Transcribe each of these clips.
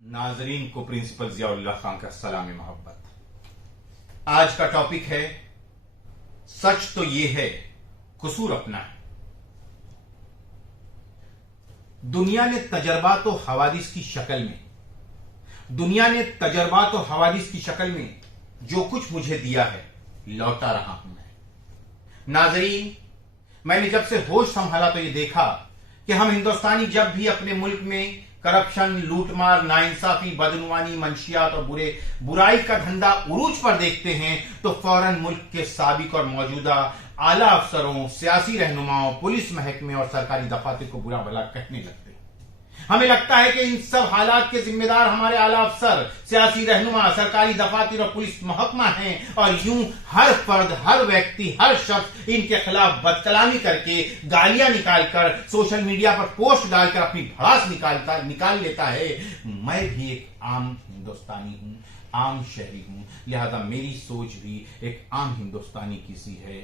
नाजरीन को प्रिंसिपल जियाउल्लाह खान का सलाम मोहब्बत। आज का टॉपिक है सच तो ये है कसूर अपना है। दुनिया ने तजर्बात और हवादिस की शक्ल में जो कुछ मुझे दिया है लौटा रहा हूं मैं। नाजरीन, मैंने जब से होश संभाला तो ये देखा कि हम हिंदुस्तानी जब भी अपने मुल्क में करप्शन, लूटमार, नाइंसाफी, बदनुमानी, मंशियात और बुराई का धंधा उरूज पर देखते हैं तो फौरन मुल्क के साबिक और मौजूदा आला अफसरों, सियासी रहनुमाओं, पुलिस महकमे और सरकारी दफातर को बुरा भला कहने लगते हैं। हमें लगता है कि इन सब हालात के जिम्मेदार हमारे आला अफसर, सियासी रहनुमा, सरकारी दफातर और पुलिस महकमा हैं और यूं हर फर्द, हर व्यक्ति, हर शख्स इनके खिलाफ बदकलामी करके, गालियां निकालकर, सोशल मीडिया पर पोस्ट डालकर अपनी भड़ास निकाल लेता है। मैं भी एक आम हिंदुस्तानी हूं, आम शहरी हूं, लिहाजा मेरी सोच भी एक आम हिंदुस्तानी की सी है,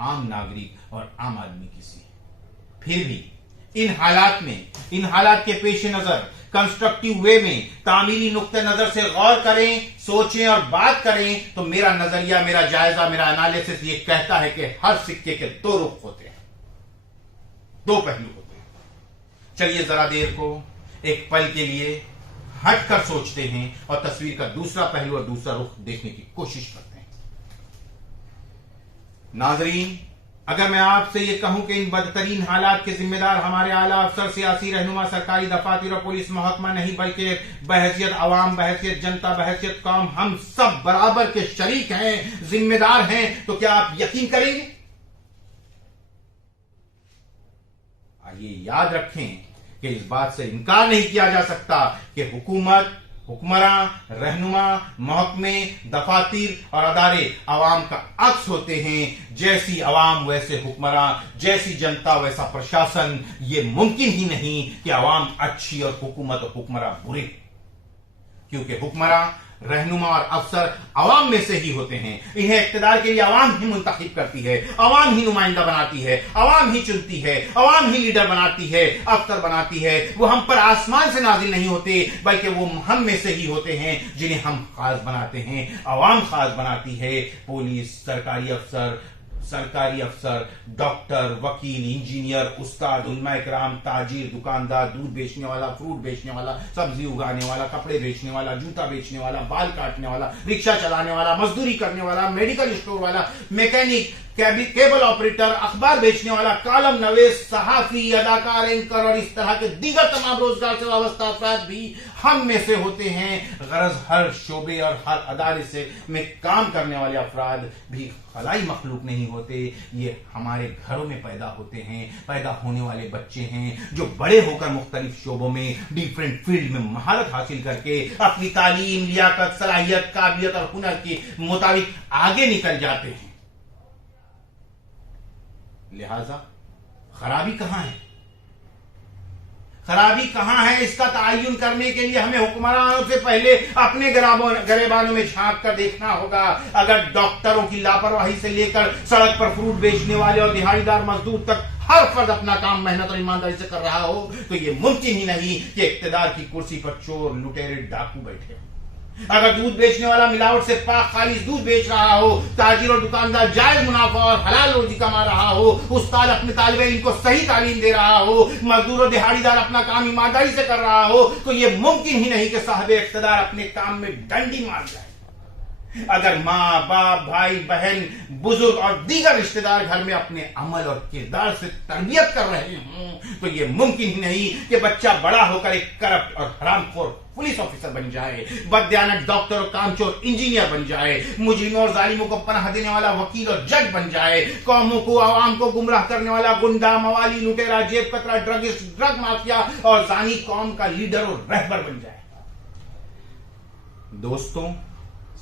आम नागरिक और आम आदमी की सी है। फिर भी इन हालात के पेश नजर कंस्ट्रक्टिव वे में तामीरी नुक्ते नजर से गौर करें, सोचें और बात करें तो मेरा नजरिया, मेरा जायजा, मेरा एनालिसिस ये कहता है कि हर सिक्के के दो रुख होते हैं, दो पहलू होते हैं। चलिए जरा देर को एक पल के लिए हटकर सोचते हैं और तस्वीर का दूसरा पहलू और दूसरा रुख देखने की कोशिश करते हैं। नाजरीन, अगर मैं आपसे ये कहूं कि इन बदतरीन हालात के जिम्मेदार हमारे आला अफसर, सियासी रहनुमा, सरकारी दफातर और पुलिस महकमा नहीं बल्कि बहैसियत अवाम, बहैसियत जनता, बहैसियत कौम हम सब बराबर के शरीक हैं, जिम्मेदार हैं, तो क्या आप यकीन करेंगे? आइए याद रखें कि इस बात से इनकार नहीं किया जा सकता कि हुकूमत, हुक्मरान, रहनुमा, महकमे, दफातर और अदारे अवाम का अक्स होते हैं। जैसी अवाम वैसे हुक्मरान, जैसी जनता वैसा प्रशासन। ये मुमकिन ही नहीं कि अवाम अच्छी और हुकूमत और हुक्मरान बुरे, क्योंकि हुक्मरान, रहनुमा और अफसर अवाम में से ही होते हैं। इन्हें इख्तिदार के लिए अवाम ही मुंतखब करती है, अवाम ही नुमाइंदा बनाती है, अवाम ही चुनती है, अवाम ही लीडर बनाती है, अफसर बनाती है। वो हम पर आसमान से नाजिल नहीं होते बल्कि वो हम में से ही होते हैं जिन्हें हम खास बनाते हैं, अवाम खास बनाती है। पुलिस, सरकारी अफसर, डॉक्टर, वकील, इंजीनियर, उस्ताद, उलमा इकराम, ताजिर, दुकानदार, दूध बेचने वाला, फ्रूट बेचने वाला, सब्जी उगाने वाला, कपड़े बेचने वाला, जूता बेचने वाला, बाल काटने वाला, रिक्शा चलाने वाला, मजदूरी करने वाला, मेडिकल स्टोर वाला, मैकेनिक, केबल ऑपरेटर, अखबार बेचने वाला, कालम नवीस, सहाफी, अदाकार, एंकर और इस तरह के दीगर तमाम रोजगार से वाबस्ता अफराद भी हम में से होते हैं। गरज हर शोबे और हर अदारे में काम करने वाले अफराद भी खलाई मखलूक नहीं होते, ये हमारे घरों में पैदा होते हैं, पैदा होने वाले बच्चे हैं जो बड़े होकर मुख्तलिफ शोबों में, डिफरेंट फील्ड में महारत हासिल करके अपनी तालीम, लियाकत, सलाहियत, काबिलियत और हुनर के मुताबिक आगे निकल जाते हैं। लिहाजा खराबी कहां है इसका तयन करने के लिए हमें हुक्मरानों से पहले अपने गरेबानों में झांक कर देखना होगा। अगर डॉक्टरों की लापरवाही से लेकर सड़क पर फ्रूट बेचने वाले और दिहाड़ीदार मजदूर तक हर फर्द अपना काम मेहनत और ईमानदारी से कर रहा हो तो यह मुमकिन ही नहीं कि इख्तिदार की कुर्सी पर चोर, लुटेरे, डाकू बैठे हो। अगर दूध बेचने वाला मिलावट से पाक खालिस दूध बेच रहा हो, ताजिर और दुकानदार जायज मुनाफा और हलाल रोजी कमा रहा हो, उस्ताद अपने तालिबे इनको सही तालीम दे रहा हो, मजदूर और दिहाड़ीदार अपना काम ईमानदारी से कर रहा हो, तो यह मुमकिन ही नहीं कि साहिब इख्तिदार अपने काम में डंडी मार जाए। अगर माँ, बाप, भाई, बहन, बुजुर्ग और दीगर रिश्तेदार घर में अपने अमल और किरदार से तरबियत कर रहे हों तो यह मुमकिन ही नहीं कि बच्चा बड़ा होकर एक करप्ट और हरामखोर पुलिस ऑफिसर बन जाए, बददियानत डॉक्टर और कामचोर इंजीनियर बन जाए, मुजरिमों और जालिमों को पनाह देने वाला वकील और जज बन जाए, कौमों को, आवाम को गुमराह करने वाला गुंडा, मवाली, लुटेरा, जेब कतरा, ड्रगिस्ट, ड्रग माफिया और जानी कौम का लीडर और रहबर बन जाए। दोस्तों,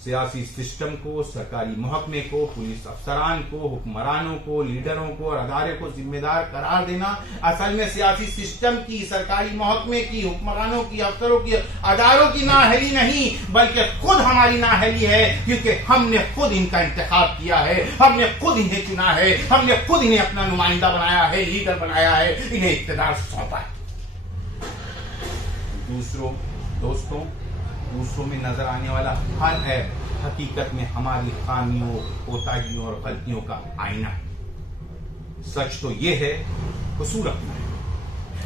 सियासी सिस्टम को, सरकारी महकमे को, पुलिस अफसरान को, हुक्मरानों को, लीडरों को और अदारे को जिम्मेदार करार देना असल में सियासी सिस्टम की, सरकारी महकमे की, हुक्मरानों की, अफसरों की, अदारों की नाअहली नहीं बल्कि खुद हमारी नाअहली है, क्योंकि हमने खुद इनका इंतखाब किया है, हमने खुद इन्हें चुना है, हमने खुद इन्हें अपना नुमाइंदा बनाया है, लीडर बनाया है, इन्हें इख्तिदार सौंपा है। दूसरों, دوستوں، دوسروں میں نظر آنے والا ہر عیب حقیقت میں ہماری خامیوں، کوتاہیوں اور غلطیوں کا آئینہ ہے۔ سچ تو یہ ہے، قصور اپنا ہے۔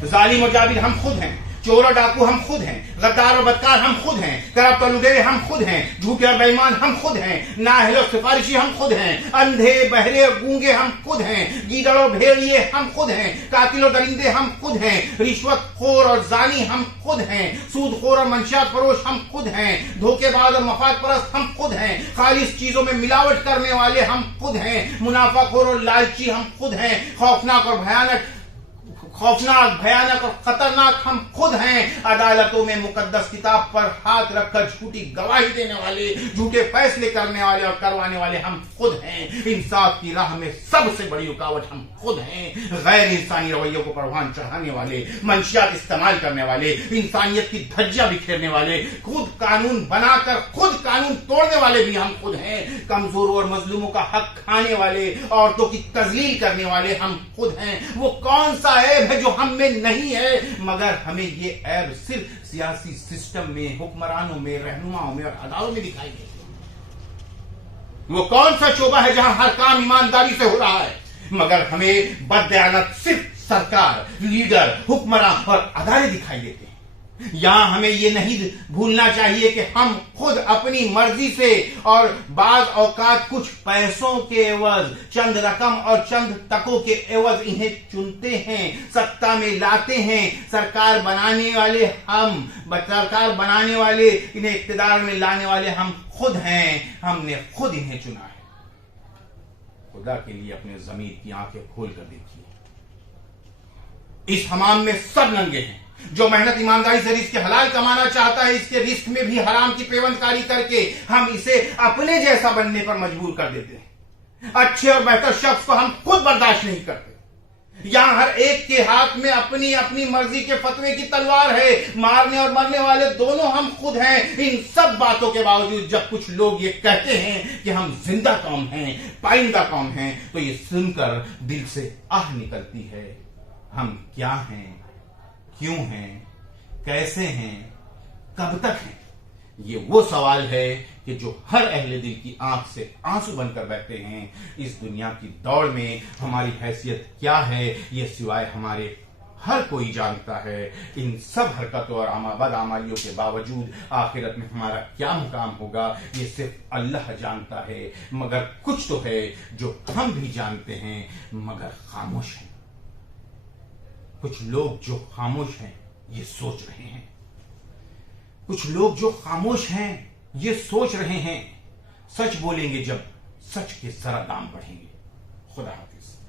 ظالم اور جابر ہم خود ہیں، چور اور ڈاکو ہم خود ہیں، غدار اور بدکار ہم خود ہیں، کرپٹ اور لٹیرے ہم خود ہیں، جھوٹے اور بے ایمان ہم خود ہیں، نااہل اور سفارشی ہم خود ہیں، اندھے بہرے اور گونگے ہم خود ہیں، گیدڑ اور بھیڑیے ہم خود ہیں، قاتل اور درندے ہم خود ہیں، رشوت خور اور زانی ہم خود ہیں، سود خور اور منشیات فروش ہم خود ہیں، دھوکے باز اور مفاد پرست ہم خود ہیں، خالص چیزوں میں ملاوٹ کرنے والے ہم خود ہیں، منافع خور اور لالچی ہم خود ہیں، خوفناک بھیانک اور خطرناک ہم خود ہیں، عدالتوں میں مقدس کتاب پر ہاتھ رکھ کر جھوٹی گواہی دینے والے، جھوٹے فیصلے کرنے والے اور کروانے والے ہم خود ہیں، انصاف کی راہ میں سب سے بڑی رکاوٹ ہم خود ہیں، غیر انسانی رویوں کو پروان چڑھانے والے، منشیات استعمال کرنے والے، انسانیت کی دھجیاں بکھیرنے والے، خود قانون بنا کر خود قانون توڑنے والے بھی ہم خود ہیں، کمزوروں اور مظلوموں کا حق کھانے والے، عورتوں کی تذلیل کرنے والے ہم خود ہیں۔ وہ کون سا عیب ہے جو ہم میں نہیں ہے؟ مگر ہمیں یہ عیب صرف سیاسی سسٹم میں، حکمرانوں میں، رہنماؤں میں اور اداروں میں دکھائی دیتے ہیں۔ وہ کون سا شعبہ ہے جہاں ہر کام ایمانداری سے ہو رہا ہے؟ مگر ہمیں بددیانت صرف سرکار، لیڈر، حکمراں اور ادارے دکھائی دیتے ہیں۔ یہاں ہمیں یہ نہیں بھولنا چاہیے کہ ہم خود اپنی مرضی سے اور بعض اوقات کچھ پیسوں کے عوض، چند رقم اور چند تکوں کے عوض انہیں چنتے ہیں، سत्ता میں لاتے ہیں۔ سرکار بنانے والے انہیں اقتدار میں لانے والے ہم خود ہیں، ہم نے خود انہیں چنا ہے۔ خدا کے لیے اپنے ضمیر کی آنکھیں کھول کر دیکھیے۔ اس حمام میں سب ننگے ہیں۔ جو محنت ایمانداری سے رزق حلال کمانا چاہتا ہے، اس کے رزق میں بھی حرام کی پیوند کاری کر کے ہم اسے اپنے جیسا بننے پر مجبور کر دیتے ہیں۔ اچھے اور بہتر شخص کو ہم خود برداشت نہیں کرتے۔ یہاں ہر ایک کے ہاتھ میں اپنی مرضی کے فتوے کی تلوار ہے۔ مارنے اور مرنے والے دونوں ہم خود ہیں۔ ان سب باتوں کے باوجود جب کچھ لوگ یہ کہتے ہیں کہ ہم زندہ قوم ہیں، پائندہ قوم ہیں، تو یہ سن کر دل سے آہ نکلتی ہے۔ ہم کیا ہیں، کیوں ہیں، کیسے ہیں، کب تک ہیں؟ یہ وہ سوال ہے کہ جو ہر اہل دل کی آنکھ سے آنسو بن کر بیٹھتے ہیں۔ اس دنیا کی دوڑ میں ہماری حیثیت کیا ہے، یہ سوائے ہمارے ہر کوئی جانتا ہے۔ ان سب حرکتوں اور بدعمالیوں کے باوجود آخرت میں ہمارا کیا مقام ہوگا، یہ صرف اللہ جانتا ہے۔ مگر کچھ تو ہے جو ہم بھی جانتے ہیں مگر خاموش ہیں۔ کچھ لوگ جو خاموش ہیں یہ سوچ رہے ہیں۔ کچھ لوگ جو خاموش ہیں یہ سوچ رہے ہیں۔ سچ بولیں گے جب سچ کے ذرا دام بڑھیں گے۔ خدا حافظ۔